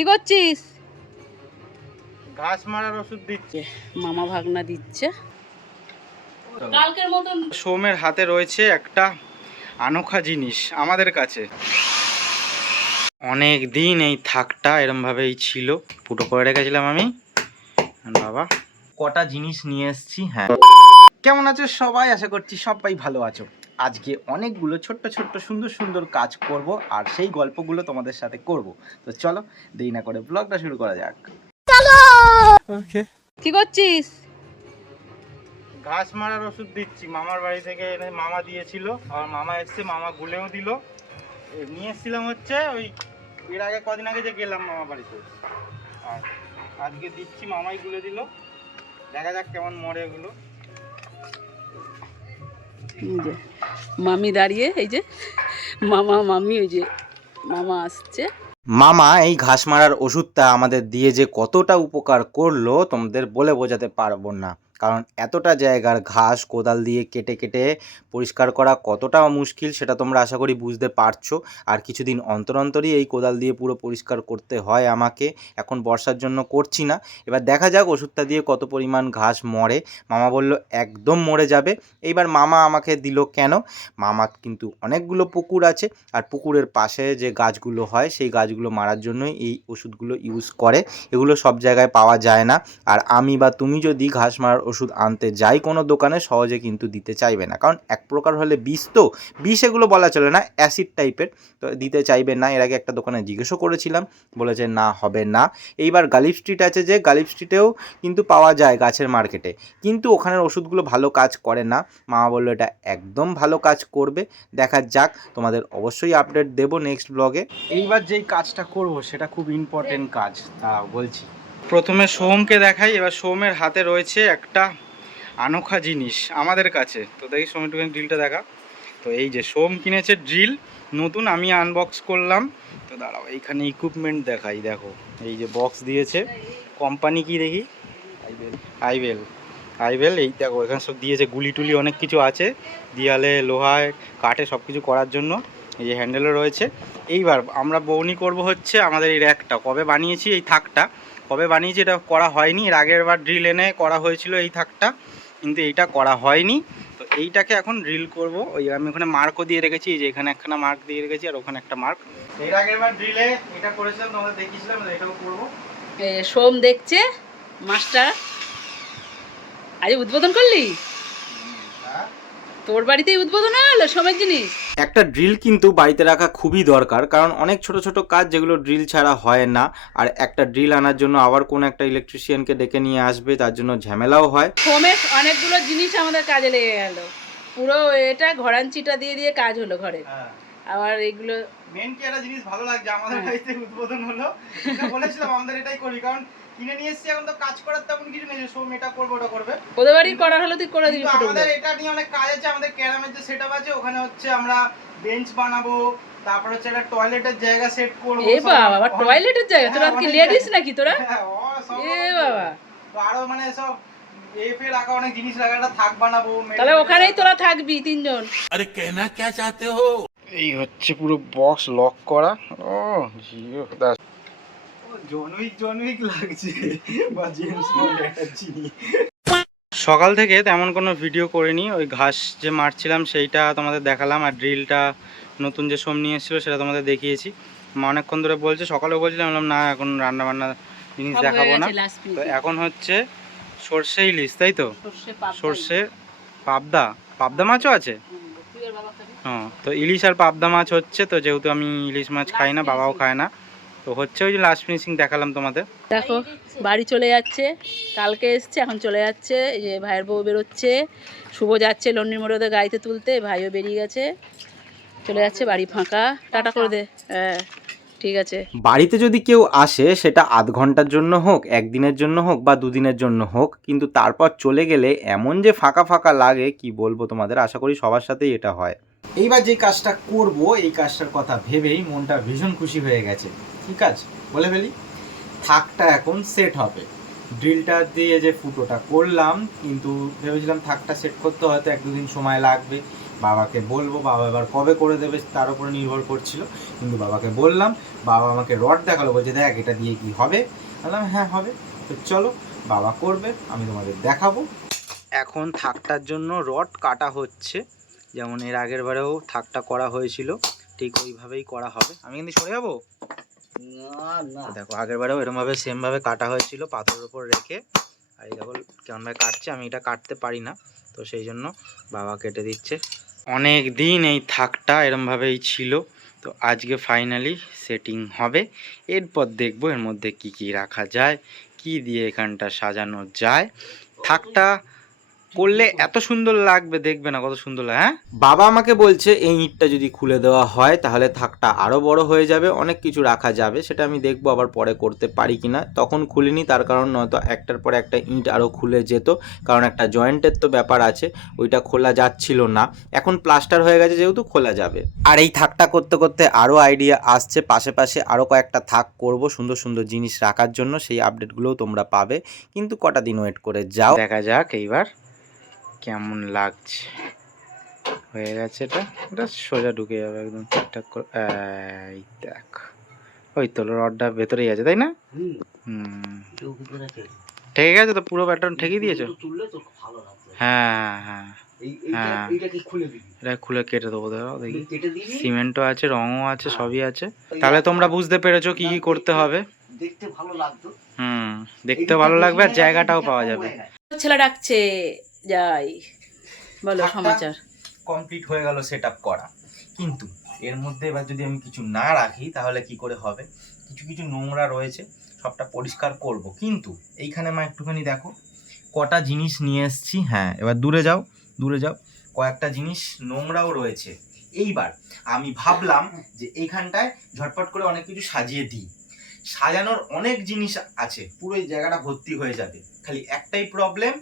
কি করছিস? ঘাস মারার ওষুধ দিচ্ছে মামা ভাগনা দিচ্ছে। কালকের মতন সোমের হাতে রয়েছে একটা আনোখা জিনিস আমাদের কাছে। অনেক দিন এই থাকটা এরম ভাবেই ছিল, ফুটো করে রেখেছিলাম আমি। বাবা কটা জিনিস নিয়ে এসেছি। হ্যাঁ, কেমন আছো সবাই? আশা করছি সবাই ভালো আছো। আজকে অনেকগুলো ছোট্ট ছোট্ট সুন্দর সুন্দর কাজ করব, আর সেই গল্পগুলো তোমাদের সাথে করব। তো চলো দেরি না করে ব্লগটা শুরু করা যাক। ওকে, কি করছিস? ঘাস মারার ওষুধ দিচ্ছি। মামার বাড়ি থেকে এনে মামা দিয়েছিল, আর মামা এসছে, মামা গুলেও দিল। নিয়ে এসেছিলাম হচ্ছে ওই এর আগে কদিন আগে যে গেলাম মামা বাড়িতে, আর আজকে দিচ্ছি, মামাই গুলে দিল। দেখা যাক কেমন মরে এগুলো। এই যে মামি দাঁড়িয়ে, এই যে মামা মামি, ওই যে মামা আসছে। মামা এই ঘাস মারার ওষুধটা আমাদের দিয়ে যে কতটা উপকার করলো তোমাদের বলে বোঝাতে পারবো না। কারণ এতটা জায়গার ঘাস কোদাল দিয়ে কেটে কেটে পরিষ্কার করা কতটা মুশকিল সেটা তোমরা আশা করি বুঝতে পারছো। আর কিছুদিন অন্তর অন্তরই এই কোদাল দিয়ে পুরো পরিষ্কার করতে হয় আমাকে। এখন বর্ষার জন্য করছি না। এবার দেখা যাক ওষুধটা দিয়ে কত পরিমাণ ঘাস মরে। মামা বলল একদম মরে যাবে। এইবার মামা আমাকে দিল কেন? মামার কিন্তু অনেকগুলো পুকুর আছে, আর পুকুরের পাশে যে গাছগুলো হয় সেই গাছগুলো মারার জন্যই এই ওষুধগুলো ইউজ করে। এগুলো সব জায়গায় পাওয়া যায় না, আর আমি বা তুমি যদি ঘাস মারার ওষুধ আনতে যাই কোনো দোকানে, সহজে কিন্তু দিতে চাইবে না, কারণ এক প্রকার হলে বিষ। তো বিষ এগুলো বলা চলে না, অ্যাসিড টাইপের, তো দিতে চাইবে না। এর আগে একটা দোকানে জিজ্ঞেসও করেছিলাম, বলেছে না হবে না। এইবার গালিব স্ট্রিট আছে, যে গালিব স্ট্রিটেও কিন্তু পাওয়া যায় গাছের মার্কেটে, কিন্তু ওখানের ওষুধগুলো ভালো কাজ করে না। মামা বললো এটা একদম ভালো কাজ করবে। দেখা যাক, তোমাদের অবশ্যই আপডেট দেবো নেক্সট ব্লগে। এইবার যেই কাজটা করব সেটা খুব ইম্পর্টেন্ট কাজ, তা বলছি। প্রথমে সোমকে দেখাই। এবার সোমের হাতে রয়েছে একটা আনোখা জিনিস আমাদের কাছে। তো দেখি সোম একটু ড্রিলটা দেখা। তো এই যে সোম কিনেছে ড্রিল নতুন, আমি আনবক্স করলাম। তো দাঁড়াও, এইখানে ইকুইপমেন্ট দেখাই। দেখো এই যে বক্স দিয়েছে, কোম্পানি কি দেখি, আইবেল। আইবেল, এই দেখো এখানে সব দিয়েছে, গুলি টুলি অনেক কিছু আছে, দেয়ালে লোহায় কাঠে সব কিছু করার জন্য। এই যে হ্যান্ডেলও রয়েছে। এইবার আমরা বউনি করব হচ্ছে আমাদের এই র্যাকটা। কবে বানিয়েছি এই থাকটা, কবে বানিয়েছি এটা করা হয়নি। এর আগের বার ড্রিল এনে করা হয়েছিল এই থাকটা, কিন্তু এইটা করা হয়নি। তো এইটাকে এখন ড্রিল করব। ওই আমি ওখানে মার্কও দিয়ে রেখেছি, এই যে এখানে একখানা মার্ক দিয়ে রেখেছি, আর ওখানে একটা মার্ক। এর আগের বার ড্রিলে এটা করেছিলাম, তোমাদের দেখিয়েছিলাম, এটাও করবো। সোম দেখছে মাস্টার। আজ উদ্বোধন করলি? তোর বাড়িতেই উদ্বোধন হলো সোমের জিনিস। একটা ড্রিল কিন্তু বাড়িতে রাখা খুবই দরকার, কারণ অনেক ছোট ছোট কাজ যেগুলো ড্রিল ছাড়া হয় না। আর একটা ড্রিল আনার জন্য আবার কোন একটা ইলেকট্রিশিয়ানকে ডেকে নিয়ে আসবে, তার জন্য ঝামেলাও হয়। সোমের অনেকগুলো জিনিস আমাদের কাজে লেগে গেল। পুরো এটা ঘরাঞ্চিটা দিয়ে দিয়ে কাজ হলো ঘরে। আবার এগুলো মেন কি একটা জিনিস ভালো লাগছে, আমাদের বাড়িতে উদ্বোধন হলো। এটা বলেছিলাম আমাদের এটাই করি, কারণ কিনে নিয়ে এসেছি, এখন তো কাজ করার তেমন কিছু নেই যে সোম এটা করবে ওটা করবে। ওদের বাড়ি করা হলো তুই করে দিবি। আমাদের এটা নিয়ে অনেক কাজ আছে। আমাদের ক্যারামের যে সেটআপ আছে, ওখানে হচ্ছে আমরা বেঞ্চ বানাবো, তারপর হচ্ছে একটা টয়লেটের জায়গা সেট করব। এ বাবা, আবার টয়লেটের জায়গা? তোরা কি লেডিস নাকি তোরা? এ বাবা, তো আরো মানে সব এফে রাখা অনেক জিনিস রাখা, একটা থাক বানাবো। তাহলে ওখানেই তোরা থাকবি তিনজন। अरे कहना क्या चाहते हो? এই হচ্ছে পুরো বক্স লক করা। ও জিও দাস, ও জনউইক জনউইক লাগছে, বা জেমস বন্ড দেখাচ্ছি। সকাল থেকে তেমন কোনো ভিডিও করিনি, ওই ঘাস যে মারছিলাম সেইটা তোমাদের দেখালাম, আর ড্রিলটা নতুন যে সোম নিয়ে এসেছিলো সেটা তোমাদের দেখিয়েছি। মা অনেকক্ষণ ধরে বলছে, সকালেও বলছিলাম, বললাম না এখন রান্না বান্না জিনিস দেখাবো না। তো এখন হচ্ছে সর্ষে ইলিশ, তাই তো? সর্ষে পাবদা, পাবদা মাছও আছে। হ্যাঁ, তো ইলিশ আর পাবদা মাছ হচ্ছে। তো যেহেতু আমি ইলিশ মাছ খাই না, বাবাও খায় না, তো হচ্ছে ওই যে লাস্ট ফিনিশিং দেখালাম তোমাদের। দেখো বাড়ি চলে যাচ্ছে, কালকে এসছে এখন চলে যাচ্ছে। এই যে ভাইয়ের বউ বেরোচ্ছে, শুভ যাচ্ছে লন্ডির মোড়ে ওদের গাড়িতে তুলতে, ভাইও বেরিয়ে গেছে, চলে যাচ্ছে। বাড়ি ফাঁকা, টাটা করে দে। হ্যাঁ ঠিক আছে। বাড়িতে যদি কেউ আসে, সেটা আধ ঘন্টার জন্য হোক, একদিনের জন্য হোক, বা দুদিনের জন্য হোক, কিন্তু তারপর চলে গেলে এমন যে ফাঁকা ফাঁকা লাগে কি বলবো তোমাদের। আশা করি সবার সাথেই এটা হয়। এইবার যে কাজটা করব, এই কাজটার কথা ভেবেই মনটা ভীষণ খুশি হয়ে গেছে। ঠিক আছে, বলে ফেলি। থাকটা এখন সেট হবে। ড্রিলটা দিয়ে যে ফুটোটা করলাম, কিন্তু ভেবেছিলাম থাকটা সেট করতে হয়তো এক দুদিন সময় লাগবে, বাবাকে বলবো, বাবা এবার কবে করে দেবে তার উপরে নির্ভর করছিল। কিন্তু বাবাকে বললাম, বাবা আমাকে রড দেখালো, বলছে দেখ এটা দিয়ে কি হবে। বললাম হ্যাঁ হবে, তো চলো বাবা করবে, আমি তোমাদের দেখাবো। এখন থাকটার জন্য রড কাটা হচ্ছে, যেমন এর আগের বারেও থাকটা করা হয়েছিল, ঠিক ওইভাবেই করা হবে। আমি কিন্তু সরে যাবো না, দেখো আগের বারেও এরকমভাবে সেমভাবে কাটা হয়েছিল পাথরের উপর রেখে। আর এই দেখো কেমনভাবে কাটছে, আমি এটা কাটতে পারি না, তো সেই জন্য বাবা কেটে দিচ্ছে। অনেক দিন এই থাকটা এরমভাবেই ছিল, তো আজকে ফাইনালি সেটিং হবে। এরপর দেখবো এর মধ্যে কি কি রাখা যায়, কি দিয়ে এখানটা সাজানো যায়। থাকটা করলে এত সুন্দর লাগবে, দেখবে না কত সুন্দর লাগে। হ্যাঁ, বাবা আমাকে বলছে এই ইঁটটা যদি খুলে দেওয়া হয় তাহলে থাকটা আরও বড় হয়ে যাবে, অনেক কিছু রাখা যাবে। সেটা আমি দেখবো আবার পরে করতে পারি কিনা। তখন খুলিনি, তার কারণ নয়তো একটার পরে একটা ইঁট আরও খুলে যেত, কারণ একটা জয়েন্টের তো ব্যাপার আছে, ওইটা খোলা যাচ্ছিল না। এখন প্লাস্টার হয়ে গেছে যেহেতু খোলা যাবে। আর এই থাকটা করতে করতে আরও আইডিয়া আসছে, পাশে পাশে আরও কয়েকটা থাক করব সুন্দর সুন্দর জিনিস রাখার জন্য, সেই আপডেটগুলোও তোমরা পাবে। কিন্তু কটা দিন ওয়েট করে যাও, দেখা যাক এইবার কেমন লাগছে। হয়ে গেছে, এটা সোজা ঢুকে যাবে একদম ঠিকঠাক করে। এই দেখ, ওই তো রডটা ভেতরেই আছে, তাই না? ঠিক আছে, তো পুরো প্যাটার্ন ঠেকিয়ে দিয়েছো? হ্যাঁ হ্যাঁ হ্যাঁ, এটা খুলে কেটে দেবো। দেখো দেখি, সিমেন্টও আছে, রঙও আছে, সবই আছে। তাহলে তোমরা বুঝতে পেরেছো কি কি করতে হবে। দেখতে ভালো লাগতো, দেখতে ভালো লাগবে আর জায়গাটাও পাওয়া যাবে। ছেলে ডাকছে, যাই বলো সমাচার। কমপ্লিট হয়ে গেল সেটআপ করা, কিন্তু এর মধ্যে এবার যদি আমি কিছু না রাখি তাহলে কি করে হবে। কিছু কিছু নোংরা রয়েছে, সবটা পরিষ্কার করব। কিন্তু এইখানে মা একটুখানি দেখো কটা জিনিস নিয়ে এসেছি। হ্যাঁ, এবার দূরে যাও দূরে যাও, কয়েকটা জিনিস নোংরাও রয়েছে। এইবার আমি ভাবলাম যে এইখানটায় ঝটপট করে অনেক কিছু সাজিয়ে দিই। সাজানোর অনেক জিনিস আছে, পুরো এই জায়গাটা ভর্তি হয়ে যাবে। খালি একটাই প্রবলেম,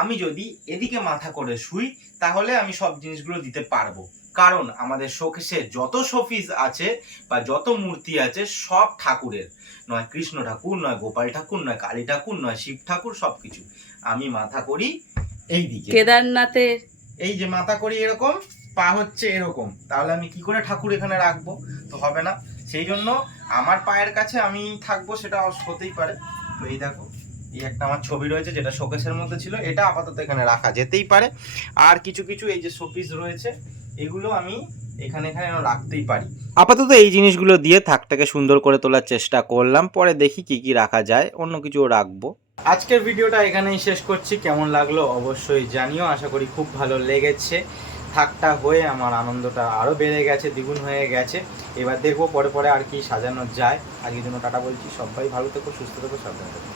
আমি যদি এদিকে মাথা করে শুই তাহলে আমি সব জিনিসগুলো দিতে পারবো। কারণ আমাদের শোকেসে যত শোপিস আছে বা যত মূর্তি আছে সব ঠাকুরের, নয় কৃষ্ণ ঠাকুর, নয় গোপাল ঠাকুর, নয় কালী ঠাকুর, নয় শিব ঠাকুর, সবকিছু। আমি মাথা করি এই দিকে, কেদারনাথের এই যে মাথা করি এরকম, পা হচ্ছে এরকম, তাহলে আমি কি করে ঠাকুর এখানে রাখবো? তো হবে না। সেই জন্য আমার পায়ের কাছে আমি থাকবো, সেটা হতেই পারে। তো এই দেখো, এই একটা আমার ছবি রয়েছে যেটা শোকেসের মধ্যে ছিল, এটা আপাতত এখানে রাখা যেতেই পারে। আর কিছু কিছু এই যে শোপিস রয়েছে এগুলো আমি এখানে এখানে রাখতেই পারি। আপাতত এই জিনিসগুলো দিয়ে থাকটাকে সুন্দর করে তোলার চেষ্টা করলাম, পরে দেখি কি কি রাখা যায়, অন্য কিছুও রাখবো। আজকের ভিডিওটা এখানেই শেষ করছি। কেমন লাগলো অবশ্যই জানিও, আশা করি খুব ভালো লেগেছে। থাকটা হয়ে আমার আনন্দটা আরও বেড়ে গেছে, দ্বিগুণ হয়ে গেছে। এবার দেখবো পরে পরে আর কি সাজানো যায়। আজকের জন্য টাটা বলছি, সবাই ভালো থেকো, সুস্থ থেকো, সাবধানে থেকো।